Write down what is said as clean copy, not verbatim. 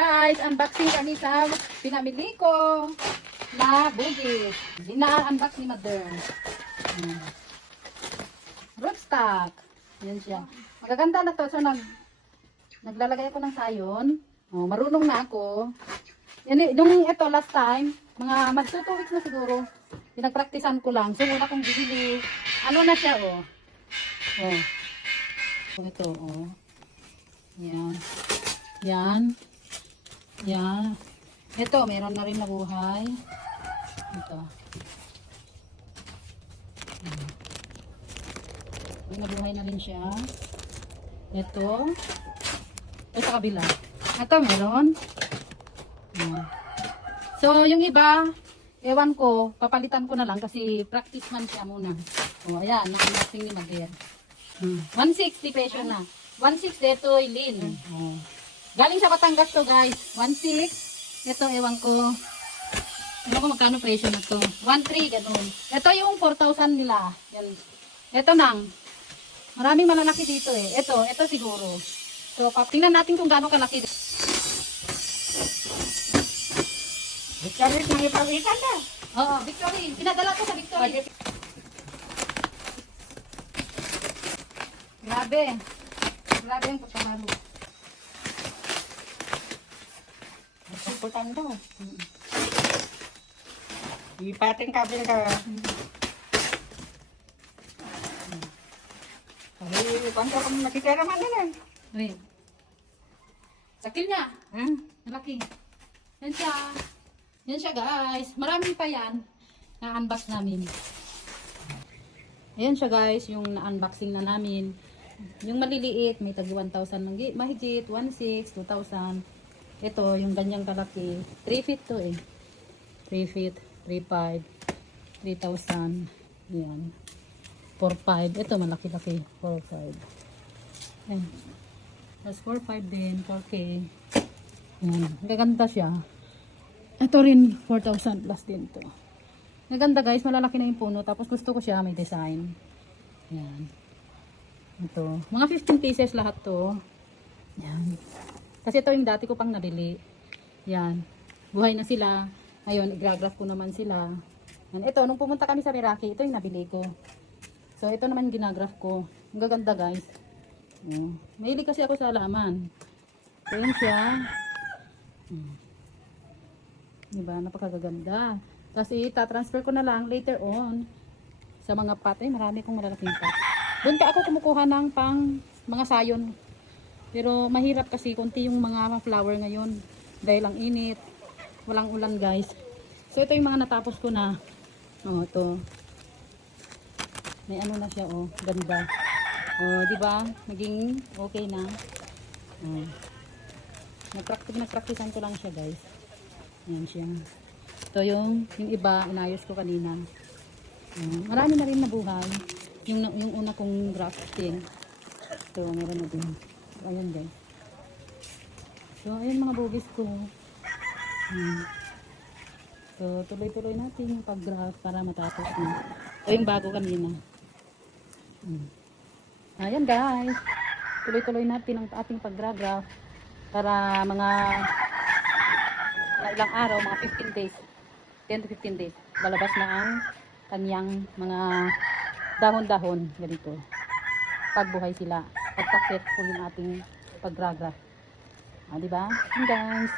guys, unboxing kami sa pinamili ko na bugis. Ina-unbox ni Mother. Rootstock. Yan siya. Magaganda na to. So, naglalagay ako ng sayon. Oh, marunong na ako. Yan, yung ito last time, mga mag 2 weeks na siguro. Pinagpraktisan ko lang. So, wala kong bibili. Ano na siya, oh. Oh. Ito, oh. Yan. Yan. Yan. Ito, meron na rin nabuhay. Ito. Nabuhay na rin siya. Ito. Ito sa kabila. Ito, meron. Yan. So, yung iba, ewan ko, papalitan ko na lang kasi practice man siya muna. O, ayan, naka-unboxing ni Mother. 160 peso na. 1.6 dito, Lin. Galing sa Batangas to, guys. 1.6. Ito, ewan ko. Ewan ko magkano presyo na to. 1.3, ganun. Ito yung 4,000 nila. Yan. Ito nang. Maraming malalaki dito eh. Ito siguro. So, tingnan natin kung gaano kalaki. Victory, may pawikan na. Oo, Victory. Pinadala ko sa Victory. Grabe. Grabe yung pagkabalo. Putan daw. Ipating kabil ka. Ay, kung ka nakitira man din eh. Rin. Sakil niya. Malaki. Yan siya. Yan siya, guys. Marami pa yan. Na-unbox namin. Ayan siya, guys. Yung na-unboxing na namin. Yung maliliit, may tagi 1,000 mahigit, 1,600, 2,000. Ito, yung ganyang kalaki. 3 feet to eh. 3 feet, 3,500, 3,000. Yan. 4,500. Ito, malaki-laki. 4,500. Ayan. Tapos 4,500 din. 4K. Yan. Gaganda siya. Ito rin, 4,000 plus din to. Maganda guys, malalaki na yung puno. Tapos gusto ko siya, may design. Yan. Ito. Mga 15 pieces lahat to. Yan. Kasi ito yung dati ko pang nabili. Yan. Buhay na sila. Ngayon, i-graph ko naman sila. Yan. Ito, nung pumunta kami sa Meraki, ito yung nabili ko. So, ito naman ginagraph ko. Ang gaganda guys. Mahilig kasi ako sa halaman. Ito yun siya. Diba? Napakagaganda. Kasi tatransfer ko na lang later on sa mga pot. Ay, marami kong malalaking pot. Doon ka ako kumukuha ng pang mga sayon. Pero mahirap kasi konti yung mga flower ngayon. Dahil ang init. Walang ulan guys. So ito yung mga natapos ko na. Oh, ito. May ano na siya oh. Ganda. Oh, di ba? Naging okay na. Oh. Nagpracticean ko lang siya guys. Ayan siya. Ito yung iba, inayos ko kanina. Marami na rin nabuhay. Yung una kong grafting. Ito, meron na din. Ayan guys. So, ayan mga bugis ko. So, tuloy-tuloy natin yung pag-graft para matapos na. Ito yung bago kanina. Ayan guys. Tuloy-tuloy natin ang ating pag-graft para mga ilang araw, mga 15 days. 10 to 15 days. Lalabas na ang kanyang mga dahon-dahon. Ganito. Pagbuhay sila. At successful yung ating pag-graft. Diba? Guys.